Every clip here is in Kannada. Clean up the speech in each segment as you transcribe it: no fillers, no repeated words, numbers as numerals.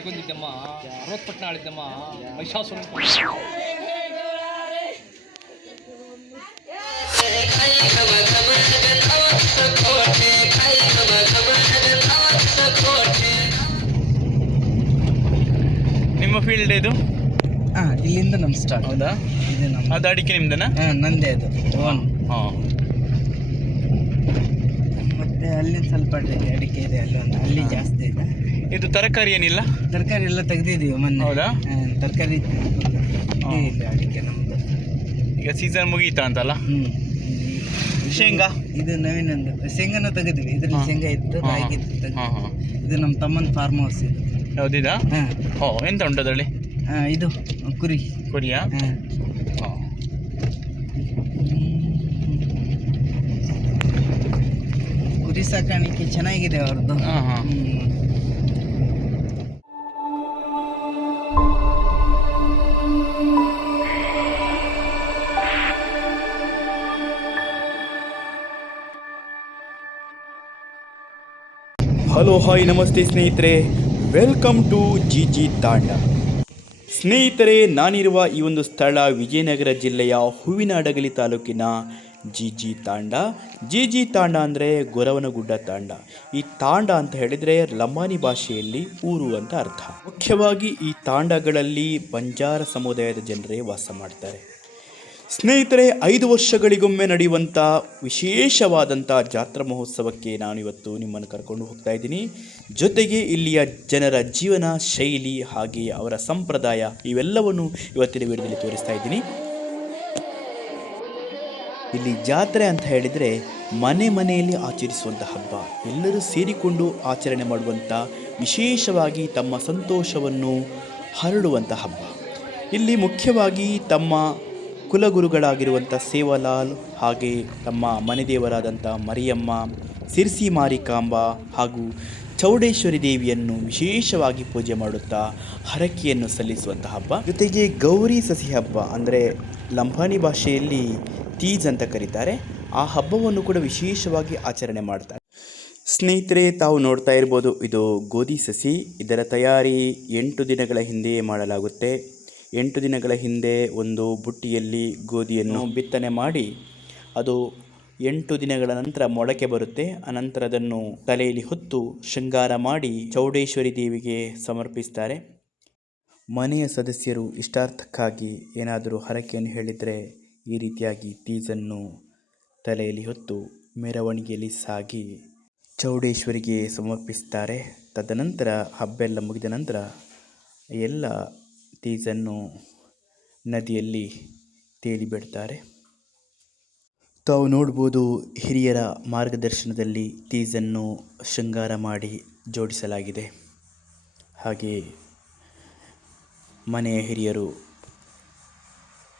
ಅಭಿಷೇಕ ಹೊಂದಿದ್ದಮ್ಮ, 60 ಪಟ್ಟಣ ಆಳಿದ್ದಮ್ಮ, ಮಹಿಷಾಸುರ. ನಿಮ್ಮ ಫೀಲ್ಡ್ ಇದು? ಇಲ್ಲಿಂದ ನಮ್ಮ ಸ್ಟಾರ್ಟ್. ಹೌದಾ? ಇದು ನಮ್ಮ ಅದು ಅಡಿಕೆ ನಿಮ್ದನಾ? ನಂದೇ ಅದು. ಹಾಂ. ಮತ್ತೆ ಅಲ್ಲಿಂದ ಸ್ವಲ್ಪ ಅಡಿಕೆ ಇದೆ, ಅಲ್ಲಿ ಜಾಸ್ತಿ ಇದೆ. ಇದು ತರಕಾರಿ ಏನಿಲ್ಲ? ತರಕಾರಿ ಎಲ್ಲ ತೆಗ್ದಿದ್ದೀವಿ ಮೊನ್ನೆ. ಹೌದಾ? ತರಕಾರಿ ಇಲ್ಲ, ಅಡಿಕೆ ನಮ್ಮದು. ಈಗ ಸೀಸನ್ ಮುಗೀತಾ ಅಂತಲ್ಲ? ಶೇಂಗಾ ಇದು ನವೀನಂದು ಶೇಂಗಾನ ತೆಗೆದ್ವಿ. ಇದ್ರಲ್ಲಿ ಶೇಂಗಾ ಇತ್ತು, ರಾಗಿ ಇತ್ತು. ಇದು ನಮ್ಮ ತಮ್ಮನ ಫಾರ್ಮ್ ಹೌಸ್ ಇದು. ಯಾವುದಿದಾ? ಎಂತ ಉಂಟು ಅದರಲ್ಲಿ? ಇದು ಕುರಿಯಾ? ಕುರಿ ಸಾಕಾಣಿಕೆ ಚೆನ್ನಾಗಿದೆ ಅವ್ರದ್ದು. ಹಲೋ ಹಾಯ್ ನಮಸ್ತೆ ಸ್ನೇಹಿತರೆ, ವೆಲ್ಕಮ್ ಟು ಜಿ ತಾಂಡ. ಸ್ನೇಹಿತರೆ, ನಾನಿರುವ ಈ ಒಂದು ಸ್ಥಳ ವಿಜಯನಗರ ಜಿಲ್ಲೆಯ ಹೂವಿನಹಡಗಲಿ ತಾಲೂಕಿನ ಜಿ ತಾಂಡ ಅಂದರೆ ಗೊರವನಗುಡ್ಡ ತಾಂಡ. ಈ ತಾಂಡ ಅಂತ ಹೇಳಿದರೆ ಲಂಬಾಣಿ ಭಾಷೆಯಲ್ಲಿ ಊರು ಅಂತ ಅರ್ಥ. ಮುಖ್ಯವಾಗಿ ಈ ತಾಂಡಗಳಲ್ಲಿ ಬಂಜಾರ ಸಮುದಾಯದ ಜನರೇ ವಾಸ ಮಾಡ್ತಾರೆ. ಸ್ನೇಹಿತರೆ, 5 ವರ್ಷಗಳಿಗೊಮ್ಮೆ ನಡೆಯುವಂಥ ವಿಶೇಷವಾದಂಥ ಜಾತ್ರಾ ಮಹೋತ್ಸವಕ್ಕೆ ನಾನು ಇವತ್ತು ನಿಮ್ಮನ್ನು ಕರ್ಕೊಂಡು ಹೋಗ್ತಾ ಇದ್ದೀನಿ. ಜೊತೆಗೆ ಇಲ್ಲಿಯ ಜನರ ಜೀವನ ಶೈಲಿ ಹಾಗೆ ಅವರ ಸಂಪ್ರದಾಯ ಇವೆಲ್ಲವನ್ನು ಇವತ್ತಿನ ವಿಡಿಯೋದಲ್ಲಿ ತೋರಿಸ್ತಾ ಇದ್ದೀನಿ. ಇಲ್ಲಿ ಜಾತ್ರೆ ಅಂತ ಹೇಳಿದರೆ ಮನೆಯಲ್ಲಿ ಆಚರಿಸುವಂಥ ಹಬ್ಬ, ಎಲ್ಲರೂ ಸೇರಿಕೊಂಡು ಆಚರಣೆ ಮಾಡುವಂಥ, ವಿಶೇಷವಾಗಿ ತಮ್ಮ ಸಂತೋಷವನ್ನು ಹರಡುವಂಥ ಹಬ್ಬ. ಇಲ್ಲಿ ಮುಖ್ಯವಾಗಿ ತಮ್ಮ ಕುಲಗುರುಗಳಾಗಿರುವಂಥ ಸೇವಾಲಾಲ್ ಹಾಗೆ ತಮ್ಮ ಮನೆದೇವರಾದಂಥ ಮರಿಯಮ್ಮ, ಸಿರ್ಸಿ ಮಾರಿಕಾಂಬ ಹಾಗೂ ಚೌಡೇಶ್ವರಿ ದೇವಿಯನ್ನು ವಿಶೇಷವಾಗಿ ಪೂಜೆ ಮಾಡುತ್ತಾ ಹರಕೆಯನ್ನು ಸಲ್ಲಿಸುವಂಥ ಹಬ್ಬ. ಜೊತೆಗೆ ಗೌರಿ ಸಸಿ ಹಬ್ಬ ಅಂದರೆ ಲಂಬಾಣಿ ಭಾಷೆಯಲ್ಲಿ ತೀಜ್ ಅಂತ ಕರೀತಾರೆ. ಆ ಹಬ್ಬವನ್ನು ಕೂಡ ವಿಶೇಷವಾಗಿ ಆಚರಣೆ ಮಾಡ್ತಾರೆ. ಸ್ನೇಹಿತರೆ, ತಾವು ನೋಡ್ತಾ ಇರ್ಬೋದು, ಇದು ಗೋಧಿ ಸಸಿ. ಇದರ ತಯಾರಿ 8 ದಿನಗಳ ಹಿಂದೆಯೇ ಮಾಡಲಾಗುತ್ತೆ. 8 ದಿನಗಳ ಹಿಂದೆ ಒಂದು ಬುಟ್ಟಿಯಲ್ಲಿ ಗೋಧಿಯನ್ನು ಬಿತ್ತನೆ ಮಾಡಿ ಅದು 8 ದಿನಗಳ ನಂತರ ಮೊಳಕೆ ಬರುತ್ತೆ. ಅನಂತರ ಅದನ್ನು ತಲೆಯಲ್ಲಿ ಹೊತ್ತು ಶೃಂಗಾರ ಮಾಡಿ ಚೌಡೇಶ್ವರಿ ದೇವಿಗೆ ಸಮರ್ಪಿಸ್ತಾರೆ. ಮನೆಯ ಸದಸ್ಯರು ಇಷ್ಟಾರ್ಥಕ್ಕಾಗಿ ಏನಾದರೂ ಹರಕೆಯನ್ನು ಹೇಳಿದರೆ ಈ ರೀತಿಯಾಗಿ ತೀಜನ್ನು ತಲೆಯಲ್ಲಿ ಹೊತ್ತು ಮೆರವಣಿಗೆಯಲ್ಲಿ ಸಾಗಿ ಚೌಡೇಶ್ವರಿಗೆ ಸಮರ್ಪಿಸ್ತಾರೆ. ತದನಂತರ ಹಬ್ಬೆಲ್ಲ ಮುಗಿದ ನಂತರ ಎಲ್ಲ ತೀಜನ್ನು ನದಿಯಲ್ಲಿ ತೇಲಿ ಬಿಡ್ತಾರೆ. ತಾವು ನೋಡ್ಬೋದು, ಹಿರಿಯರ ಮಾರ್ಗದರ್ಶನದಲ್ಲಿ ತೀಜನ್ನು ಶೃಂಗಾರ ಮಾಡಿ ಜೋಡಿಸಲಾಗಿದೆ. ಹಾಗೆ ಮನೆಯ ಹಿರಿಯರು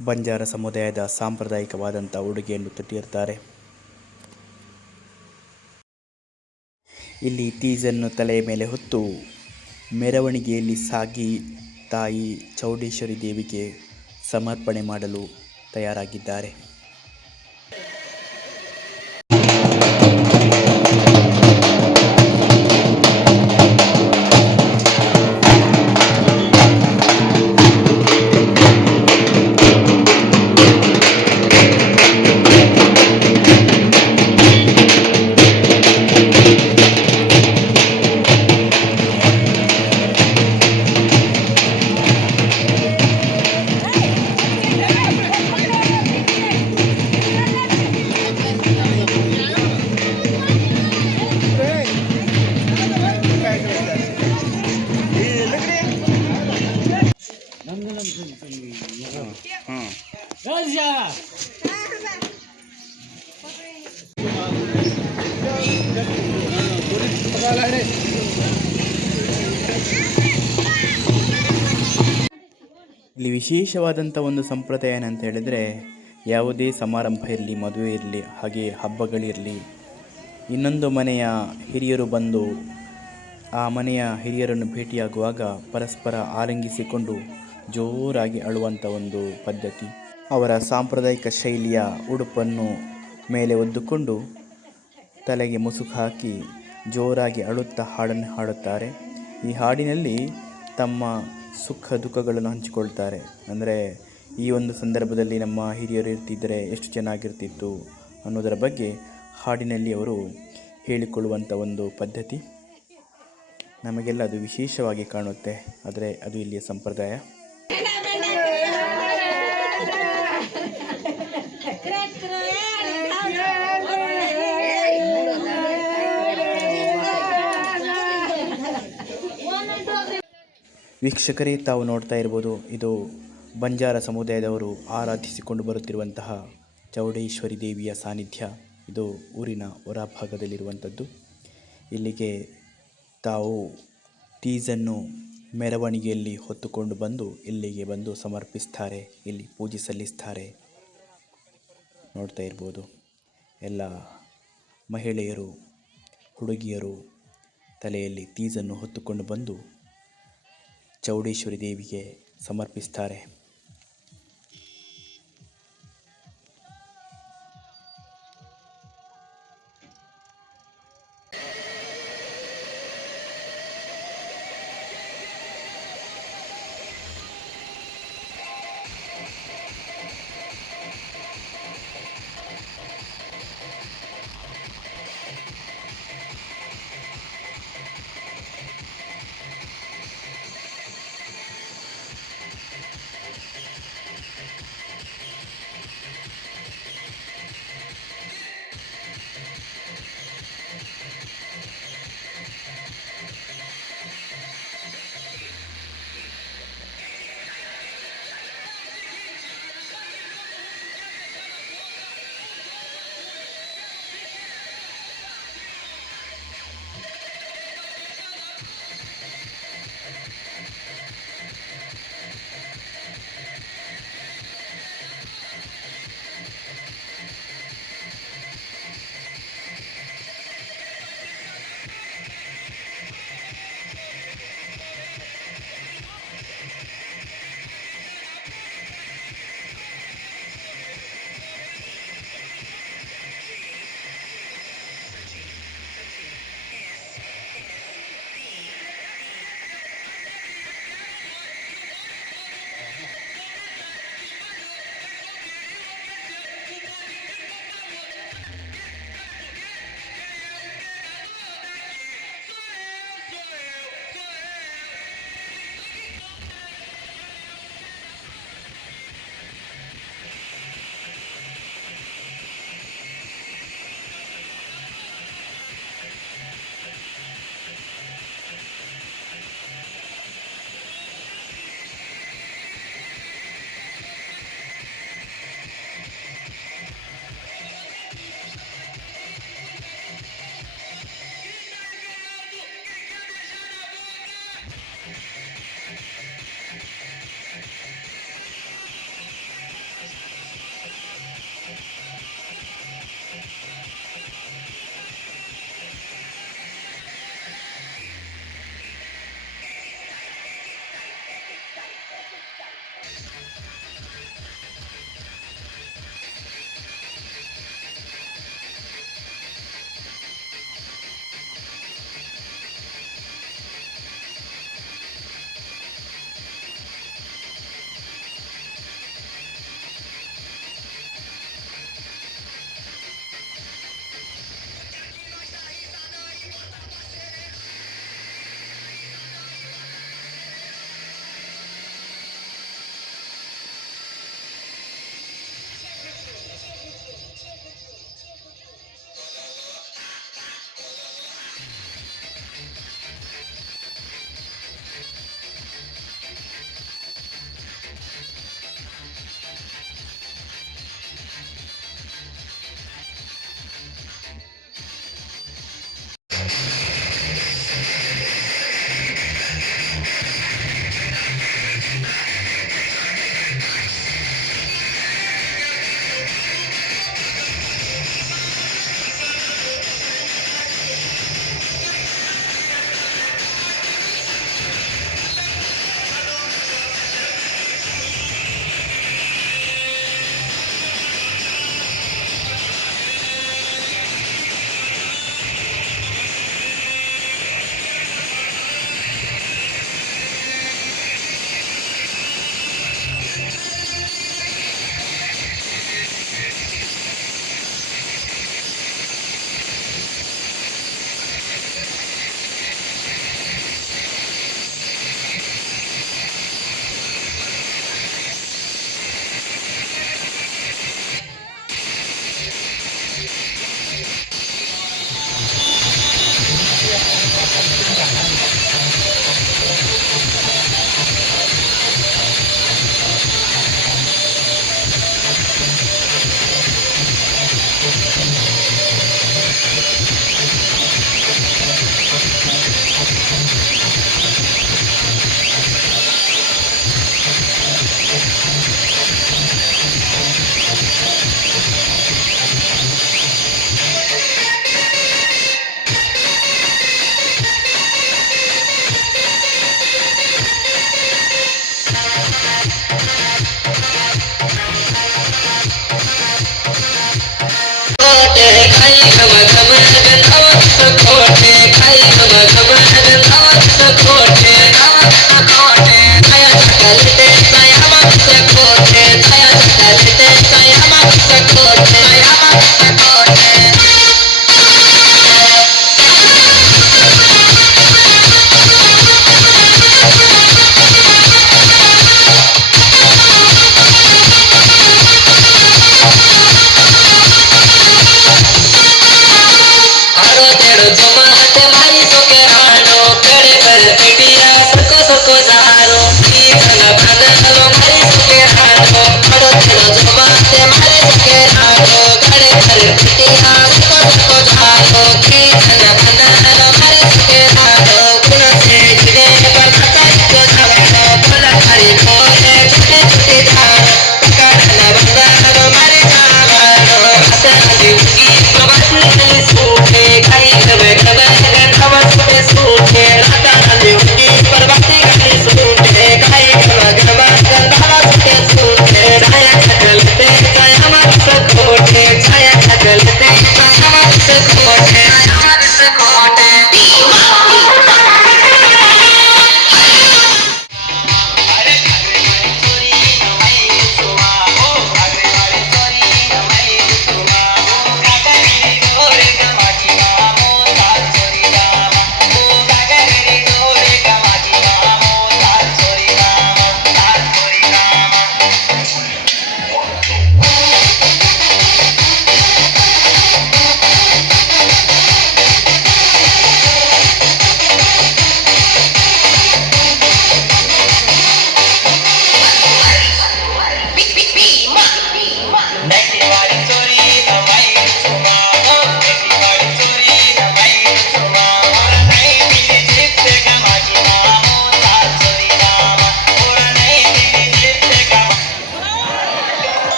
ಬಂಜಾರ ಸಮುದಾಯದ ಸಾಂಪ್ರದಾಯಿಕವಾದಂಥ ಉಡುಗೆಯನ್ನು ತೊಟ್ಟಿರ್ತಾರೆ. ಇಲ್ಲಿ ತೀಜನ್ನು ತಲೆಯ ಮೇಲೆ ಹೊತ್ತು ಮೆರವಣಿಗೆಯಲ್ಲಿ ಸಾಗಿ ತಾಯಿ ಚೌಡೇಶ್ವರಿ ದೇವಿಗೆ ಸಮರ್ಪಣೆ ಮಾಡಲು ತಯಾರಾಗಿದ್ದಾರೆ. ಇಲ್ಲಿ ವಿಶೇಷವಾದಂಥ ಒಂದು ಸಂಪ್ರದಾಯ ಏನಂತ ಹೇಳಿದರೆ, ಯಾವುದೇ ಸಮಾರಂಭ ಇರಲಿ, ಮದುವೆ ಇರಲಿ, ಹಾಗೆ ಹಬ್ಬಗಳಿರಲಿ, ಇನ್ನೊಂದು ಮನೆಯ ಹಿರಿಯರು ಬಂದು ಆ ಮನೆಯ ಹಿರಿಯರನ್ನು ಭೇಟಿಯಾಗುವಾಗ ಪರಸ್ಪರ ಆಲಿಂಗಿಸಿಕೊಂಡು ಜೋರಾಗಿ ಅಳುವಂಥ ಒಂದು ಪದ್ಧತಿ. ಅವರ ಸಾಂಪ್ರದಾಯಿಕ ಶೈಲಿಯ ಉಡುಪನ್ನು ಮೇಲೆ ಒದ್ದುಕೊಂಡು ತಲೆಗೆ ಮುಸುಕು ಹಾಕಿ ಜೋರಾಗಿ ಅಳುತ್ತಾ ಹಾಡನ್ನು ಹಾಡುತ್ತಾರೆ. ಈ ಹಾಡಿನಲ್ಲಿ ತಮ್ಮ ಸುಖ ದುಃಖಗಳನ್ನು ಹಂಚಿಕೊಳ್ತಾರೆ. ಅಂದರೆ ಈ ಒಂದು ಸಂದರ್ಭದಲ್ಲಿ ನಮ್ಮ ಹಿರಿಯರು ಇರ್ತಿದ್ದರೆ ಎಷ್ಟು ಚೆನ್ನಾಗಿರ್ತಿತ್ತು ಅನ್ನೋದರ ಬಗ್ಗೆ ಹಾಡಿನಲ್ಲಿ ಅವರು ಹೇಳಿಕೊಳ್ಳುವಂಥ ಒಂದು ಪದ್ಧತಿ ನಮಗೆಲ್ಲ ಅದು ವಿಶೇಷವಾಗಿ ಕಾಣುತ್ತೆ. ಆದರೆ ಅದು ಇಲ್ಲಿಯ ಸಂಪ್ರದಾಯ. ವೀಕ್ಷಕರೇ, ತಾವು ನೋಡ್ತಾ ಇರ್ಬೋದು, ಇದು ಬಂಜಾರ ಸಮುದಾಯದವರು ಆರಾಧಿಸಿಕೊಂಡು ಬರುತ್ತಿರುವಂತಹ ಚೌಡೇಶ್ವರಿ ದೇವಿಯ ಸಾನ್ನಿಧ್ಯ. ಇದು ಊರಿನ ಹೊರಭಾಗದಲ್ಲಿರುವಂಥದ್ದು. ಇಲ್ಲಿಗೆ ತಾವು ತೀಜನ್ನು ಮೆರವಣಿಗೆಯಲ್ಲಿ ಹೊತ್ತುಕೊಂಡು ಬಂದು ಇಲ್ಲಿಗೆ ಬಂದು ಸಮರ್ಪಿಸ್ತಾರೆ, ಇಲ್ಲಿ ಪೂಜೆ ಸಲ್ಲಿಸ್ತಾರೆ. ನೋಡ್ತಾ ಇರ್ಬೋದು, ಎಲ್ಲ ಮಹಿಳೆಯರು, ಹುಡುಗಿಯರು ತಲೆಯಲ್ಲಿ ತೀಜನ್ನು ಹೊತ್ತುಕೊಂಡು ಬಂದು ಚೌಡೇಶ್ವರಿ ದೇವಿಗೆ ಸಮರ್ಪಿಸ್ತಾರೆ.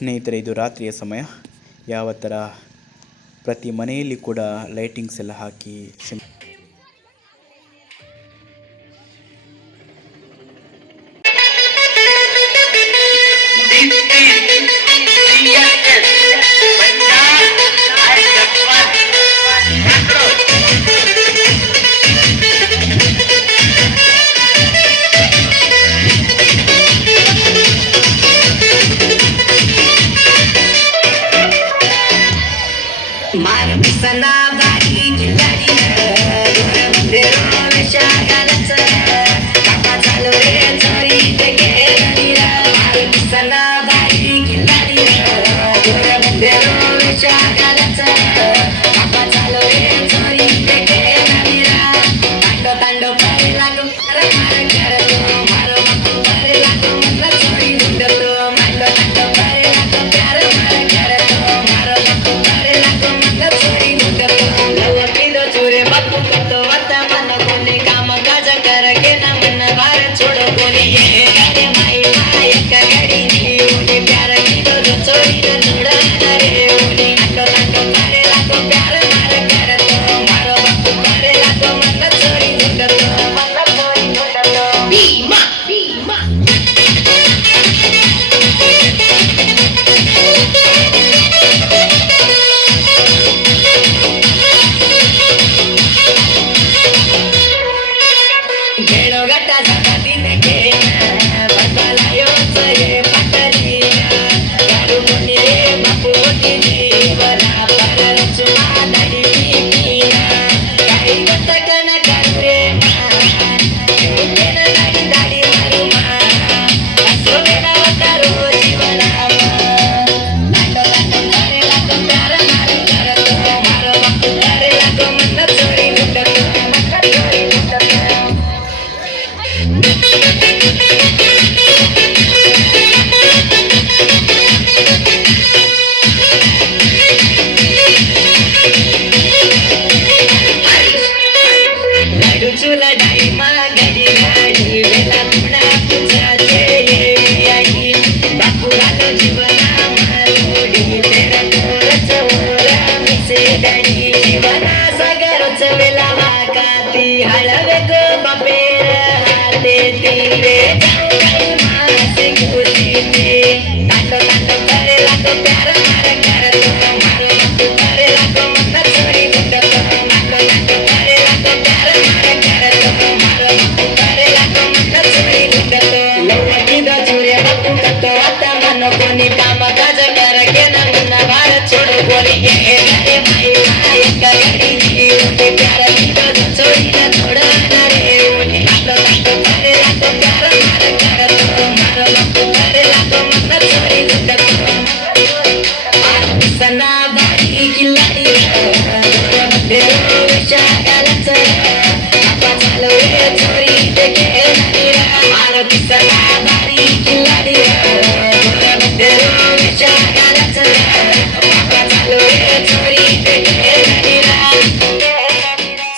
ಸ್ನೇಹಿತರೆ, ಇದು ರಾತ್ರಿಯ ಸಮಯ. ಯಾವ ಥರ ಪ್ರತಿ ಮನೆಯಲ್ಲಿ ಕೂಡ ಲೈಟಿಂಗ್ಸ್ ಎಲ್ಲ ಹಾಕಿ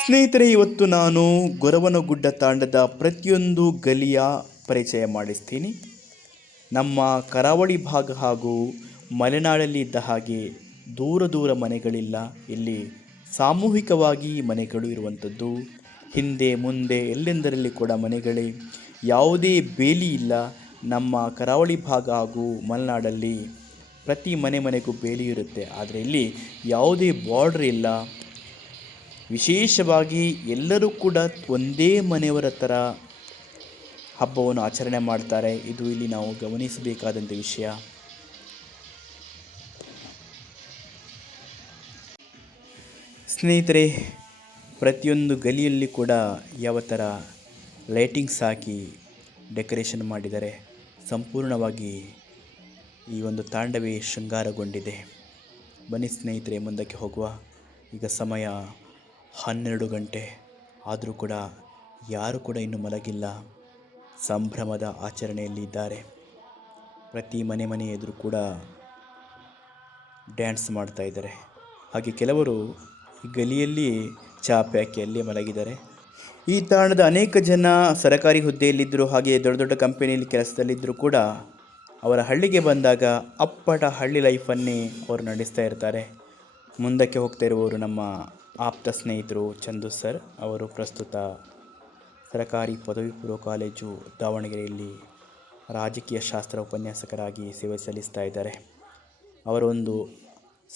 ಸ್ನೇಹಿತರೆ, ಇವತ್ತು ನಾನು ಗೊರವನಗುಡ್ಡ ತಾಂಡದ ಪ್ರತಿಯೊಂದು ಗಲಿಯ ಪರಿಚಯ ಮಾಡಿಸ್ತೀನಿ. ನಮ್ಮ ಕರಾವಳಿ ಭಾಗ ಹಾಗೂ ಮಲೆನಾಡಲ್ಲಿ ಇದ್ದ ಹಾಗೆ ದೂರ ದೂರ ಮನೆಗಳಿಲ್ಲ. ಇಲ್ಲಿ ಸಾಮೂಹಿಕವಾಗಿ ಮನೆಗಳು ಇರುವಂಥದ್ದು. ಹಿಂದೆ ಮುಂದೆ ಎಲ್ಲೆಂದರಲ್ಲಿ ಕೂಡ ಮನೆಗಳೇ, ಯಾವುದೇ ಬೇಲಿ ಇಲ್ಲ. ನಮ್ಮ ಕರಾವಳಿ ಭಾಗ ಹಾಗೂ ಮಲೆನಾಡಲ್ಲಿ ಪ್ರತಿ ಮನೆಗೂ ಬೇಲಿ ಇರುತ್ತೆ, ಆದರೆ ಇಲ್ಲಿ ಯಾವುದೇ ಬಾರ್ಡ್ರ್ ಇಲ್ಲ. ವಿಶೇಷವಾಗಿ ಎಲ್ಲರೂ ಕೂಡ ಒಂದೇ ಮನೆಯವರ ಥರ ಹಬ್ಬವನ್ನು ಆಚರಣೆ ಮಾಡ್ತಾರೆ. ಇದು ಇಲ್ಲಿ ನಾವು ಗಮನಿಸಬೇಕಾದಂಥ ವಿಷಯ. ಸ್ನೇಹಿತರೆ, ಪ್ರತಿಯೊಂದು ಗಲಿಯಲ್ಲಿ ಕೂಡ ಯಾವ ಥರ ಲೈಟಿಂಗ್ಸ್ ಹಾಕಿ ಡೆಕೋರೇಷನ್ ಮಾಡಿದ್ದಾರೆ. ಸಂಪೂರ್ಣವಾಗಿ ಈ ಒಂದು ತಾಂಡವೇ ಶೃಂಗಾರಗೊಂಡಿದೆ. ಬನ್ನಿ ಸ್ನೇಹಿತರೆ, ಮುಂದಕ್ಕೆ ಹೋಗುವ. ಈಗ ಸಮಯ 12 ಗಂಟೆ ಆದರೂ ಕೂಡ ಯಾರು ಕೂಡ ಇನ್ನೂ ಮಲಗಿಲ್ಲ. ಸಂಭ್ರಮದ ಆಚರಣೆಯಲ್ಲಿ ಇದ್ದಾರೆ. ಪ್ರತಿ ಮನೆ ಎದುರು ಕೂಡ ಡ್ಯಾನ್ಸ್ ಮಾಡ್ತಾ ಇದ್ದಾರೆ. ಹಾಗೆ ಕೆಲವರು ಈ ಗಲಿಯಲ್ಲಿ ಚಾಪೆ ಹಾಕಿ ಅಲ್ಲೇ ಮಲಗಿದ್ದಾರೆ. ಈ ತಾಣದ ಅನೇಕ ಜನ ಸರಕಾರಿ ಹುದ್ದೆಯಲ್ಲಿದ್ದರು, ಹಾಗೆ ದೊಡ್ಡ ದೊಡ್ಡ ಕಂಪನಿಯಲ್ಲಿ ಕೆಲಸದಲ್ಲಿದ್ದರೂ ಕೂಡ ಅವರ ಹಳ್ಳಿಗೆ ಬಂದಾಗ ಅಪ್ಪಟ ಹಳ್ಳಿ ಲೈಫನ್ನೇ ಅವರು ನಡೆಸ್ತಾ ಇರ್ತಾರೆ. ಮುಂದಕ್ಕೆ ಹೋಗ್ತಾ ಇರುವವರು ನಮ್ಮ ಆಪ್ತ ಸ್ನೇಹಿತರು ಚಂದು ಸರ್. ಅವರು ಪ್ರಸ್ತುತ ಸರಕಾರಿ ಪದವಿ ಪೂರ್ವ ಕಾಲೇಜು ದಾವಣಗೆರೆಯಲ್ಲಿ ರಾಜಕೀಯ ಶಾಸ್ತ್ರ ಉಪನ್ಯಾಸಕರಾಗಿ ಸೇವೆ ಸಲ್ಲಿಸ್ತಾ ಇದ್ದಾರೆ. ಅವರ ಒಂದು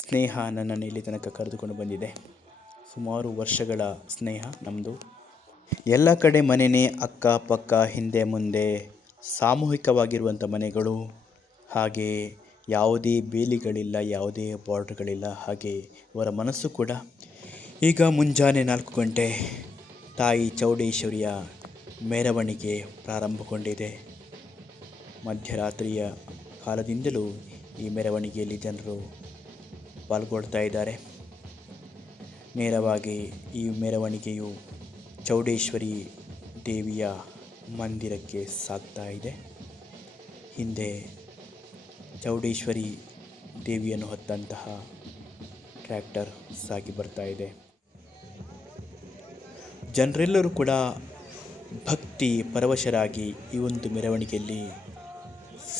ಸ್ನೇಹ ನನ್ನನ್ನು ಇಲ್ಲಿ ತನಕ ಕರೆದುಕೊಂಡು ಬಂದಿದೆ. ಸುಮಾರು ವರ್ಷಗಳ ಸ್ನೇಹ ನಮ್ಮದು. ಎಲ್ಲ ಕಡೆ ಮನೆಯೇ ಅಕ್ಕ ಪಕ್ಕ ಹಿಂದೆ ಮುಂದೆ ಸಾಮೂಹಿಕವಾಗಿರುವಂಥ ಮನೆಗಳು, ಹಾಗೆ ಯಾವುದೇ ಬೇಲಿಗಳಿಲ್ಲ, ಯಾವುದೇ ಬಾರ್ಡ್ರ್ಗಳಿಲ್ಲ. ಹಾಗೆ ಅವರ ಮನಸ್ಸು ಕೂಡ. ಈಗ ಮುಂಜಾನೆ 4 ಗಂಟೆ ತಾಯಿ ಚೌಡೇಶ್ವರಿಯ ಮೆರವಣಿಗೆ ಪ್ರಾರಂಭಗೊಂಡಿದೆ. ಮಧ್ಯರಾತ್ರಿಯ ಕಾಲದಿಂದಲೂ ಈ ಮೆರವಣಿಗೆಯಲ್ಲಿ ಜನರು ಪಾಲ್ಗೊಳ್ತಾ ಇದ್ದಾರೆ. ನೇರವಾಗಿ ಈ ಮೆರವಣಿಗೆಯು ಚೌಡೇಶ್ವರಿ ದೇವಿಯ ಮಂದಿರಕ್ಕೆ ಸಾಗ್ತಾ ಇದೆ. ಹಿಂದೆ ಚೌಡೇಶ್ವರಿ ದೇವಿಯನ್ನು ಹೊತ್ತಂತಹ ಟ್ರ್ಯಾಕ್ಟರ್ ಸಾಗಿ ಬರ್ತಾ ಇದೆ. ಜನರೆಲ್ಲರೂ ಕೂಡ ಭಕ್ತಿ ಪರವಶರಾಗಿ ಈ ಒಂದು ಮೆರವಣಿಗೆಯಲ್ಲಿ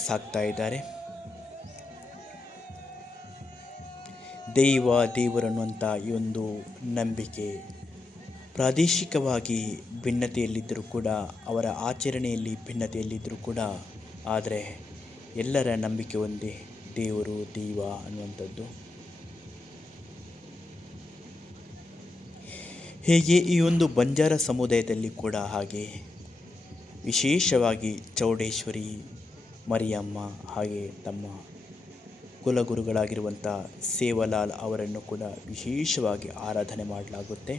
ಸಾಗ್ತಾ ಇದ್ದಾರೆ. ದೇವರನ್ನುವಂಥ ಈ ಒಂದು ನಂಬಿಕೆ ಪ್ರಾದೇಶಿಕವಾಗಿ ಭಿನ್ನತೆಯಲ್ಲಿದ್ದರೂ ಕೂಡ, ಅವರ ಆಚರಣೆಯಲ್ಲಿ ಭಿನ್ನತೆಯಲ್ಲಿದ್ದರೂ ಕೂಡ, ಆದರೆ ಎಲ್ಲರ ನಂಬಿಕೆ ಒಂದೇ, ದೇವರು ದೈವ ಅನ್ನುವಂಥದ್ದು. ಹೇಗೆ ಈ ಒಂದು ಬಂಜಾರ ಸಮುದಾಯದಲ್ಲಿ ಕೂಡ ಹಾಗೆ ವಿಶೇಷವಾಗಿ ಚೌಡೇಶ್ವರಿ ಮರಿಯಮ್ಮ ಹಾಗೆ ತಮ್ಮ ಕುಲಗುರುಗಳಾಗಿರುವಂಥ ಸೇವಲಾಲ್ ಅವರನ್ನು ಕೂಡ ವಿಶೇಷವಾಗಿ ಆರಾಧನೆ ಮಾಡಲಾಗುತ್ತೆ.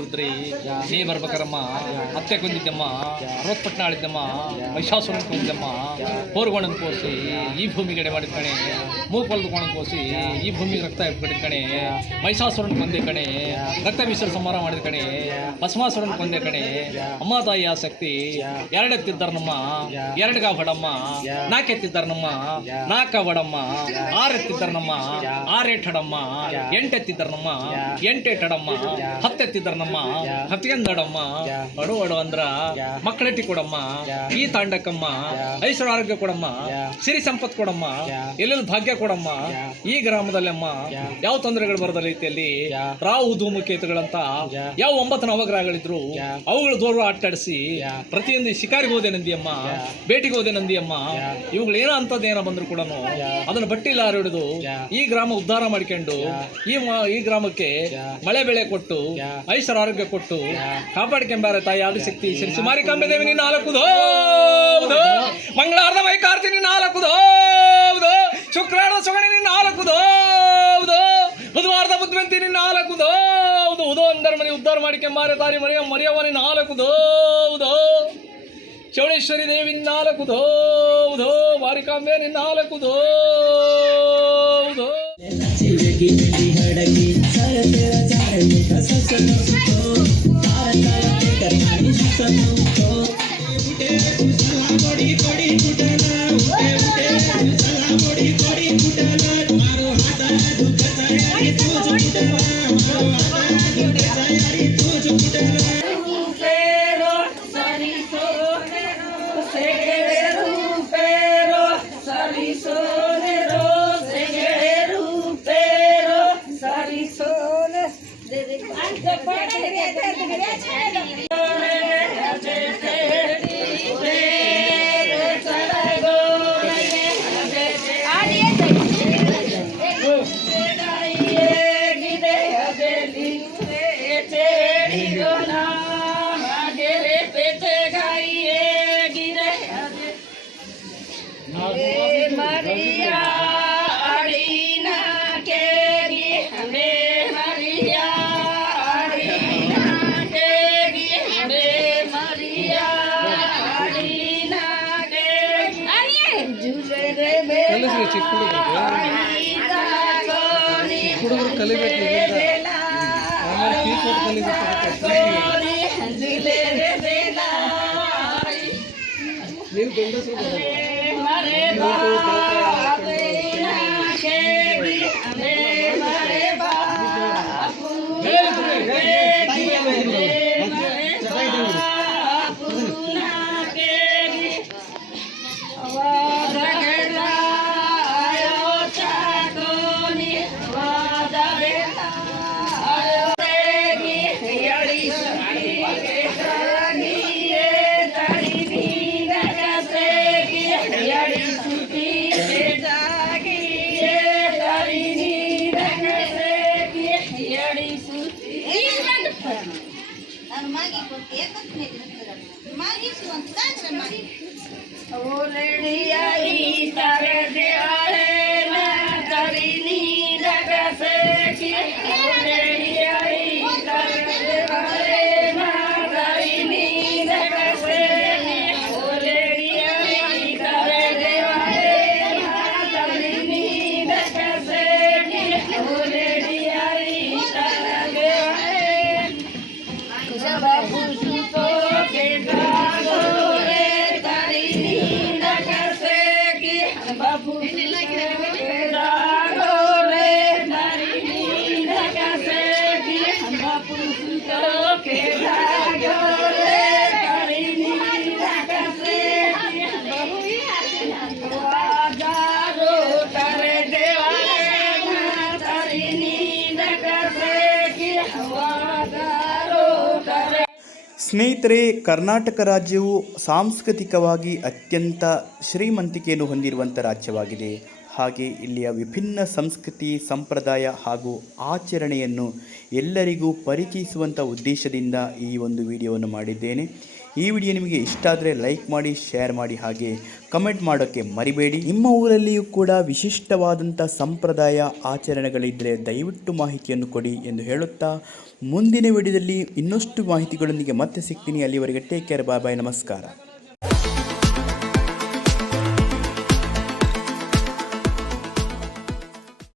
ರುದ್ರಿ ನೀ ಬರ್ಬೇಕರಮ್ಮ, ಅತ್ತೆ ಕೊಂದಿದ್ದಮ್ಮ, ಅರವತ್ಪಟ್ಟಣ ಆಳಿದ್ದಮ್ಮ, ಮಹಿಷಾಸುರನ್ ಕೊಂದಿದ್ದಮ್ಮ, ಹೋರ್ಗೋಣನ್ ಕೋಸಿ ಈ ಭೂಮಿಗಡೆ ಮಾಡಿದ ಕಣೆ, ಮೂಕೊಲ್ದು ಕೋಸಿ ಈ ಭೂಮಿಗೆ ರಕ್ತ ಎಬ್ಬಿದ ಕಣೆ, ಮಹಿಷಾಸುರನ್ ಕೊಂದೆ ಕಣೆ, ರಕ್ತ ಬೀಸಲು ಸಂಹಾರ ಮಾಡಿದ ಕಣೆ, ಭಸ್ಮಾಸುರನ್ ಕೊಂದೆ ಕಣೆ. ಅಮ್ಮ ತಾಯಿ ಆಸಕ್ತಿ ಎರಡೆತ್ತಿದ್ದಾರನಮ್ಮ, ಎರಡ್ಗ ಬಡಮ್ಮ, ನಾಲ್ಕೆತ್ತಿದ್ದಾರನಮ್ಮ, ನಾಲ್ಕ ಬಡಮ್ಮ, ಆರೆತ್ತಿದ್ದಾರನಮ್ಮ, ಆರೇಟಡಮ್ಮ, ಎಂಟೆತ್ತಿದ್ದಾರನಮ್ಮ, ಎಂಟೆಟ್ಟಡಮ್ಮ, ಹತ್ತೆತ್ತಿದ್ದಾರನಮ್ಮ, ಹತ್ಗೆಂದಡಮ್ಮ, ಅಡು ಅಡು ಅಂದ್ರ ಮಕ್ಕಳೆಟ್ಟಿ ಕೊಡಮ್ಮ, ಈ ತಾಂಡಕ್ಕಮ್ಮ, ಐಶ್ವರ್ಯ ಆರೋಗ್ಯ ಕೊಡಮ್ಮ, ಸಿರಿ ಸಂಪತ್ ಕೊಡಮ್ಮ, ಎಲ್ಲೆಲ್ಲಿ ಭಾಗ್ಯ ಕೊಡಮ್ಮ. ಈ ಗ್ರಾಮದಲ್ಲಮ್ಮ ಯಾವ ತೊಂದರೆಗಳು ಬರದ ರೀತಿಯಲ್ಲಿ ರಾಹು ಧೂಮಕೇತುಗಳಂತ ಯಾವ 9 ನವಗ್ರಹಗಳಿದ್ರು ಅವುಗಳು ದೂರ ಅಟ್ಟಾಡಿಸಿ ಪ್ರತಿಯೊಂದು ಶಿಕಾರಿಗೆ ಹೋದೆ ನಂದಿಯಮ್ಮ, ಬೇಟಿಗೆ ಹೋದೆ ನಂದಿಯಮ್ಮ. ಇವುಗಳೇನೋ ಅಂತದ್ದೇನೋ ಬಂದ್ರು ಕೂಡ ಅದನ್ನು ಬಟ್ಟಿಲ್ಲ ಹಿಡಿದು ಈ ಗ್ರಾಮ ಉದ್ಧಾರ ಮಾಡಿಕೊಂಡು ಈ ಗ್ರಾಮಕ್ಕೆ ಮಳೆ ಬೆಳೆ ಕೊಟ್ಟು ಐಶ್ವರ್ಯ ಆರೋಗ್ಯ ಕೊಟ್ಟು ಕಾಪಾಡ್ಕೊಂಬಾರೆ ತಾಯಿ ಆದಿಶಕ್ತಿ ಶ್ರೀ ಮಾರಿಕಾಂಬೆ ದೇವಿ ನಿನ್ನ ಹಾಲಕುದೋ ಮಂಗಳಾರದ ಮೈಕಾರ್ತಿ ನಿನ್ನ ಹಾಲಕುದೋ, ಶುಕ್ರವಾರದ ಸೊಗಣಿ ನಿನ್ನ ಹಾಲಕುದೋ, ಬುಧವಾರದ ಬುದ್ಧಿವಂತಿ ನಿನ್ನ ಹಾಲಕುದೋ, ಉದೋ ಅಂದರ ಮನೆ ಉದ್ಧಾರ ಮಾಡಿಕೊಂಬಾರೆ ತಾಯಿ ಮರಿಯವ್ವ ನಿನ್ನ ಹಾಲಕುದೋ, ಚೌಡೇಶ್ವರಿ ದೇವಿ ನಿನ್ನ ಹಾಲಕುದೋ, ಮಾರಿಕಾಂಬೆ ನಿನ್ನ ಹಾಲಕುದೋ. ಕೊಡಿ ಚಿಕ್ಕ ಹುಡುಗರು ಕಲಿಬೇಕು ಇದರಿಂದ. ಆಮೇಲೆ ಕೀಬೋರ್ಡ್ ಕಲಿಬೇಕು. ನೀವು ಗಂಡಸರು ಸ್ನೇಹಿತರೆ, ಕರ್ನಾಟಕ ರಾಜ್ಯವು ಸಾಂಸ್ಕೃತಿಕವಾಗಿ ಅತ್ಯಂತ ಶ್ರೀಮಂತಿಕೆಯನ್ನು ಹೊಂದಿರುವಂಥ ರಾಜ್ಯವಾಗಿದೆ. ಹಾಗೆ ಇಲ್ಲಿಯ ವಿಭಿನ್ನ ಸಂಸ್ಕೃತಿ, ಸಂಪ್ರದಾಯ ಹಾಗೂ ಆಚರಣೆಯನ್ನು ಎಲ್ಲರಿಗೂ ಪರಿಚಯಿಸುವಂಥ ಉದ್ದೇಶದಿಂದ ಈ ಒಂದು ವಿಡಿಯೋವನ್ನು ಮಾಡಿದ್ದೇನೆ. ಈ ವಿಡಿಯೋ ನಿಮಗೆ ಇಷ್ಟ ಆದರೆ ಲೈಕ್ ಮಾಡಿ, ಶೇರ್ ಮಾಡಿ, ಹಾಗೆ ಕಮೆಂಟ್ ಮಾಡೋಕ್ಕೆ ಮರಿಬೇಡಿ. ನಿಮ್ಮ ಊರಲ್ಲಿಯೂ ಕೂಡ ವಿಶಿಷ್ಟವಾದಂಥ ಸಂಪ್ರದಾಯ ಆಚರಣೆಗಳಿದ್ದರೆ ದಯವಿಟ್ಟು ಮಾಹಿತಿಯನ್ನು ಕೊಡಿ ಎಂದು ಹೇಳುತ್ತಾ ಮುಂದಿನ ವಿಡಿಯೋದಲ್ಲಿ ಇನ್ನಷ್ಟು ಮಾಹಿತಿಗಳೊಂದಿಗೆ ಮತ್ತೆ ಸಿಗ್ತೀನಿ. ಅಲ್ಲಿವರೆಗೆ ಟೇಕ್ ಕೇರ್, ಬಾಯ್ ಬಾಯ್, ನಮಸ್ಕಾರ.